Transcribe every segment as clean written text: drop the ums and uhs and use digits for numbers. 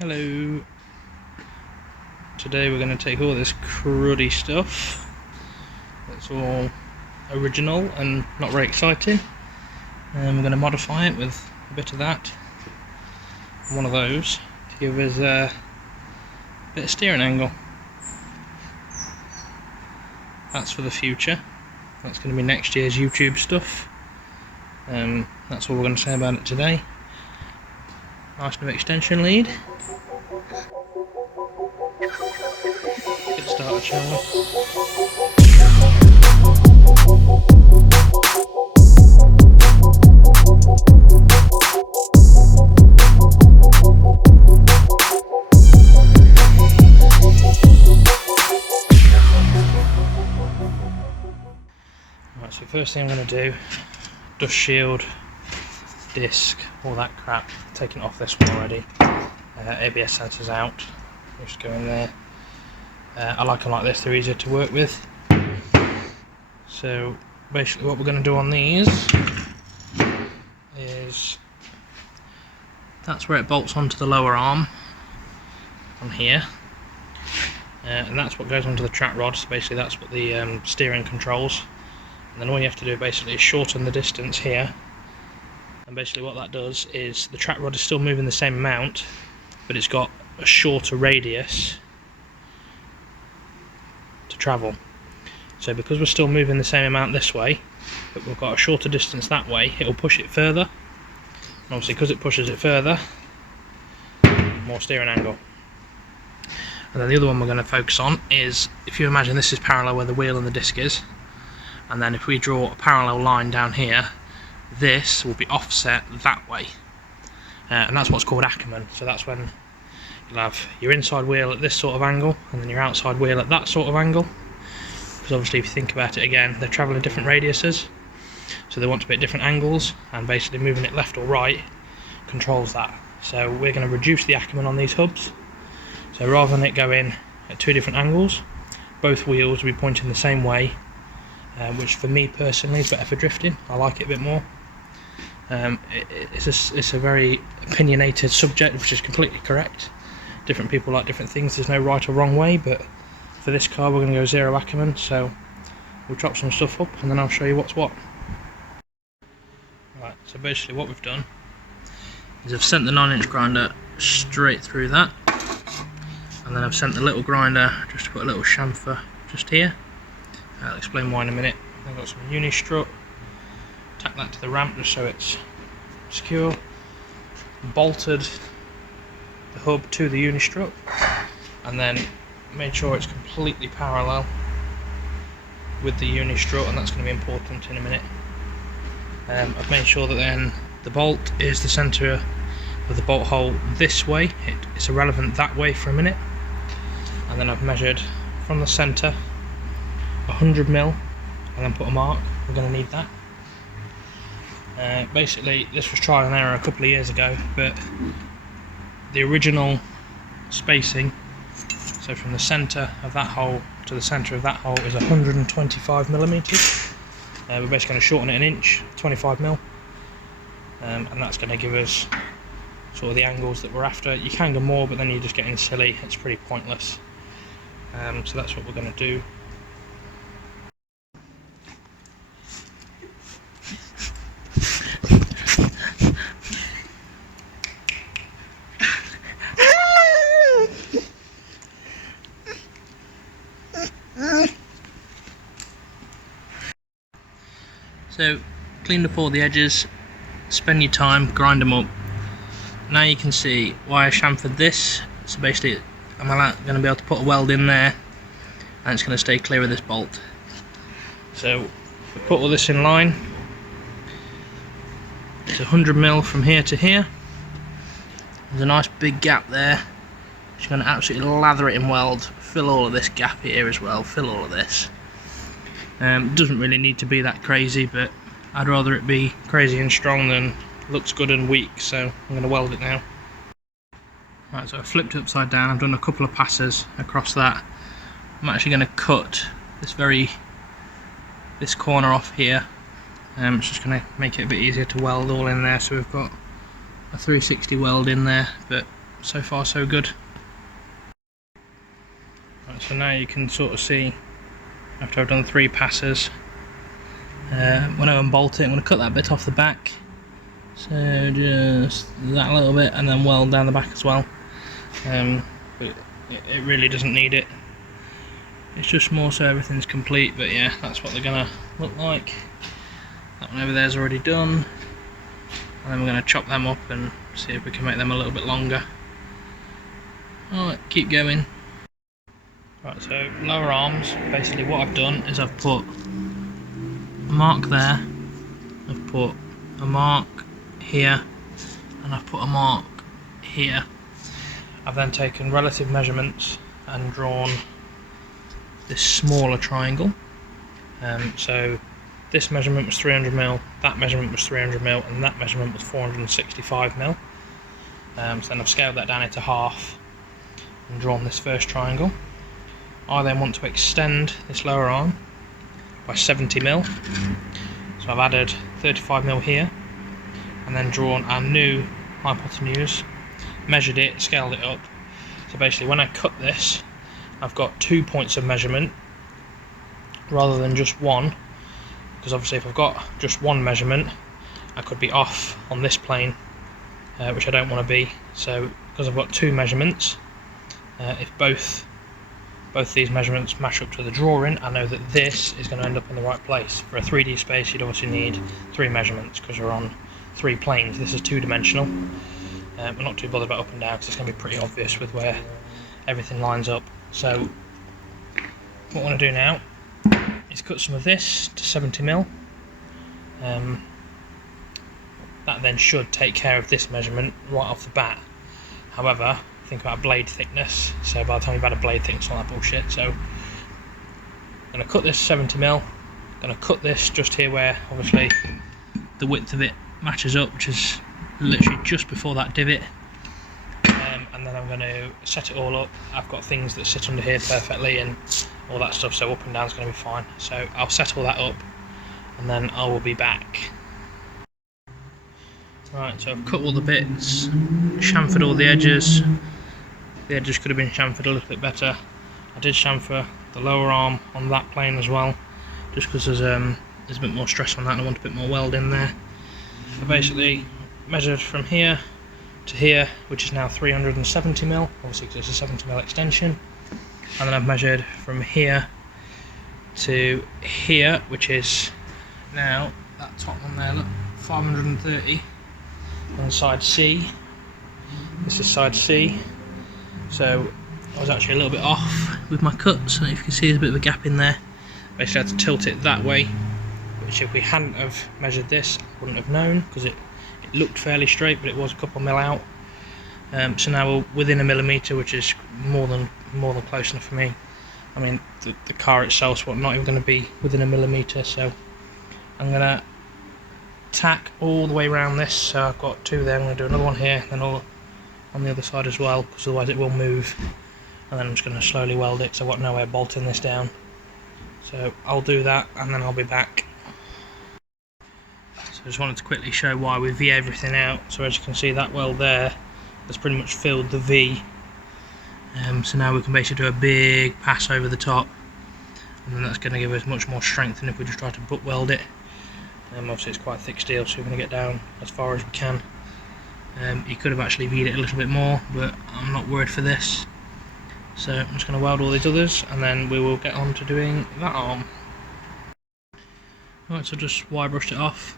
Hello. Today we're going to take all this cruddy stuff that's all original and not very exciting, and we're going to modify it with a bit of that, one of those, to give us a bit of steering angle. That's for the future. That's going to be next year's YouTube stuff. That's all we're going to say about it today. Nice new extension lead. Get started, shall we? Right, so first thing I'm going to do, dust shield, disc, all that crap, taking it off this one already. ABS sensors out, just go in there. I like them like this, they're easier to work with. So basically what we're going to do on these is, that's where it bolts onto the lower arm on here, and that's what goes onto the track rod. So basically that's what the steering controls, and then all you have to do basically is shorten the distance here, and basically what that does is the track rod is still moving the same amount, but it's got a shorter radius to travel. So because we're still moving the same amount this way, but we've got a shorter distance that way, it'll push it further, and obviously because it pushes it further, more steering angle. And then the other one we're going to focus on is, if you imagine this is parallel where the wheel and the disc is, and then if we draw a parallel line down here, this will be offset that way, and that's what's called Ackerman. So that's when you'll have your inside wheel at this sort of angle and then your outside wheel at that sort of angle, because obviously if you think about it again, they're travelling different radiuses, so they want to be at different angles, and basically moving it left or right controls that. So we're going to reduce the Ackerman on these hubs, so rather than it going at two different angles, both wheels will be pointing the same way, which for me personally is better for drifting. I like it a bit more. It's a very opinionated subject, which is completely correct. Different people like different things, there's no right or wrong way, but for this car we're going to go 0 Ackerman, so we'll chop some stuff up and then I'll show you what's what. Right, so basically what we've done is I've sent the 9-inch grinder straight through that, and then I've sent the little grinder just to put a little chamfer just here. I'll explain why in a minute. I've got some uni strut, tack that to the ramp just so it's secure, bolted the hub to the uni strut, and then made sure it's completely parallel with the uni strut, and that's going to be important in a minute. I've made sure that then the bolt is the centre of the bolt hole this way, it's irrelevant that way for a minute, and then I've measured from the centre 100mm and then put a mark. We're going to need that. Basically this was trial and error a couple of years ago, but the original spacing, so from the centre of that hole to the centre of that hole, is 125mm. We're basically going to shorten it an inch, 25mm, and that's going to give us sort of the angles that we're after. You can go more, but then you're just getting silly, it's pretty pointless. So that's what we're going to do. So, cleaned up all the edges, spend your time, grind them up. Now you can see why I chamfered this. So basically I'm going to be able to put a weld in there, and it's going to stay clear of this bolt. So we put all this in line. It's 100mm from here to here. There's a nice big gap there. Just going to absolutely lather it in weld, fill all of this gap here as well, fill all of this. Doesn't really need to be that crazy, but I'd rather it be crazy and strong than looks good and weak, so I'm going to weld it now. Right, so I flipped it upside down, I've done a couple of passes across that. I'm actually going to cut this corner off here. It's just going to make it a bit easier to weld all in there, so we've got a 360 weld in there, but so far so good. Right, so now you can sort of see, after I've done 3 passes, when I unbolt it, I'm going to cut that bit off the back. So just that little bit, and then weld down the back as well. But it really doesn't need it. It's just more so everything's complete, but yeah, that's what they're going to look like. That one over there is already done. And then we're going to chop them up and see if we can make them a little bit longer. Alright, keep going. Right, so lower arms, basically what I've done is I've put a mark there, I've put a mark here, and I've put a mark here. I've then taken relative measurements and drawn this smaller triangle. So this measurement was 300mm, that measurement was 300mm, and that measurement was 465mm. So then I've scaled that down into half and drawn this first triangle. I then want to extend this lower arm by 70mm, so I've added 35mm here, and then drawn our new hypotenuse, measured it, scaled it up. So basically when I cut this, I've got 2 points of measurement rather than just one, because obviously if I've got just one measurement I could be off on this plane, which I don't want to be. So because I've got 2 measurements, if both these measurements match up to the drawing, I know that this is going to end up in the right place. For a 3D space you'd obviously need 3 measurements because we're on 3 planes. This is 2-dimensional. We're not too bothered about up and down because it's going to be pretty obvious with where everything lines up. So what I want to do now is cut some of this to 70mm. That then should take care of this measurement right off the bat. However, think about blade thickness, so by the time you've had a blade thickness, all that bullshit. So I'm going to cut this 70mm, I'm going to cut this just here where obviously the width of it matches up, which is literally just before that divot, and then I'm going to set it all up. I've got things that sit under here perfectly and all that stuff, so up and down is going to be fine. So I'll set all that up and then I will be back. Right, so I've cut all the bits, chamfered all the edges. The edges could have been chamfered a little bit better. I did chamfer the lower arm on that plane as well, just because there's a bit more stress on that and I want a bit more weld in there. I basically measured from here to here, which is now 370mm, obviously because it's a 70mm extension. And then I've measured from here to here, which is now that top one there, look, 530 on side C. This is side C. So I was actually a little bit off with my cuts, and if you can see there's a bit of a gap in there. Basically I had to tilt it that way, which if we hadn't have measured this I wouldn't have known, because it looked fairly straight but it was a couple mil out. So now we're within a millimetre, which is more than close enough for me. I mean the car itself's not even going to be within a millimetre, so I'm going to tack all the way around this. So I've got 2 there, I'm going to do another one here and then all on the other side as well, because otherwise it will move, and then I'm just going to slowly weld it because I've got no way of bolting this down. So I'll do that and then I'll be back. So I just wanted to quickly show why we V everything out. So as you can see, that weld there has pretty much filled the V. So now we can basically do a big pass over the top, and then that's going to give us much more strength than if we just try to butt weld it. Obviously it's quite thick steel, so we're going to get down as far as we can. You could have actually V'd it a little bit more, but I'm not worried for this. So I'm just going to weld all these others and then we will get on to doing that arm. Right, so just wire brushed it off.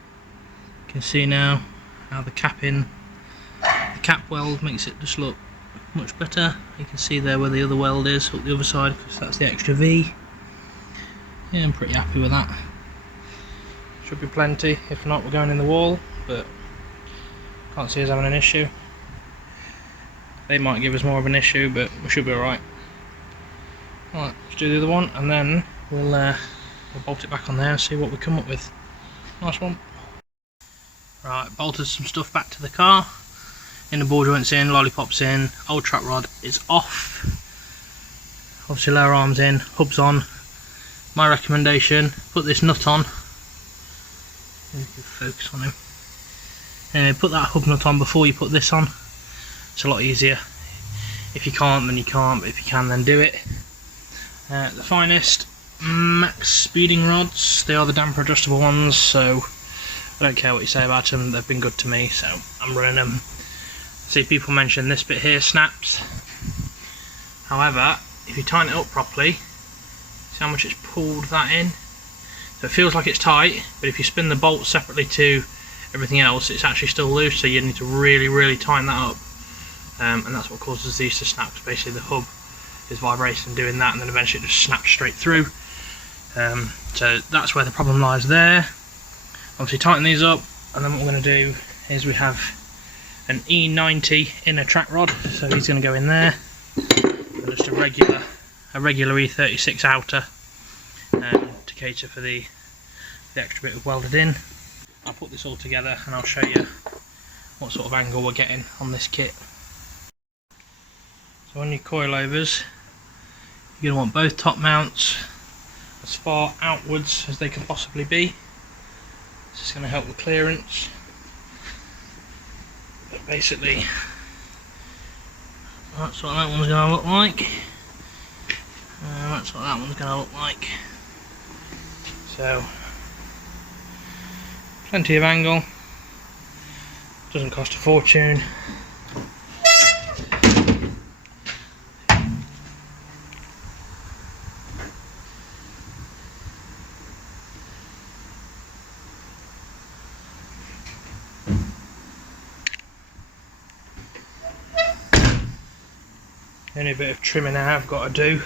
You can see now how the cap weld makes it just look much better. You can see there where the other weld is up the other side, because that's the extra V. Yeah, I'm pretty happy with that. Should be plenty. If not, we're going in the wall, but can't see us having an issue. They might give us more of an issue, but we should be alright. Alright, let's do the other one and then we'll bolt it back on there and see what we come up with. Nice one. Right, bolted some stuff back to the car. Inner ball joints in, lollipops in, old trap rod is off. Obviously lower arms in, hubs on. My recommendation, put this nut on. Focus on him. Put that hub nut on before you put this on. It's a lot easier If you can't, then you can't, but if you can, then do it. The finest max speeding rods, they are the damper adjustable ones, so I don't care what you say about them, they've been good to me, so I'm running them. See, people mention this bit here snaps. However, if you tighten it up properly, see how much it's pulled that in? So it feels like it's tight, but if you spin the bolt separately to everything else, it's actually still loose, so you need to really tighten that up. And that's what causes these to snap. Basically the hub is vibrating and doing that, and then eventually it just snaps straight through. So that's where the problem lies there. Obviously tighten these up, and then what we're going to do is we have an E90 inner track rod, so he's going to go in there, and just a regular E36 outer to cater for the extra bit of welded in. I'll put this all together and I'll show you what sort of angle we're getting on this kit. So on your coilovers, you're going to want both top mounts as far outwards as they can possibly be. This is going to help with clearance. But basically, that's what that one's going to look like. That's what that one's going to look like. So, plenty of angle. Doesn't cost a fortune. The only bit of trimming I've got to do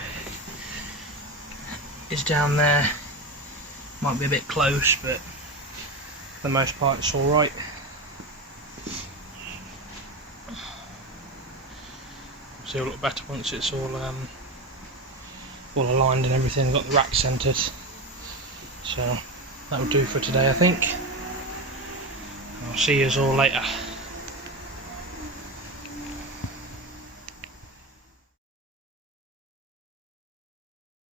is down there. Might be a bit close, but for the most part it's alright. Obviously it'll look better once it's all aligned and everything, got the rack centred. So that'll do for today, I think. I'll see you all later.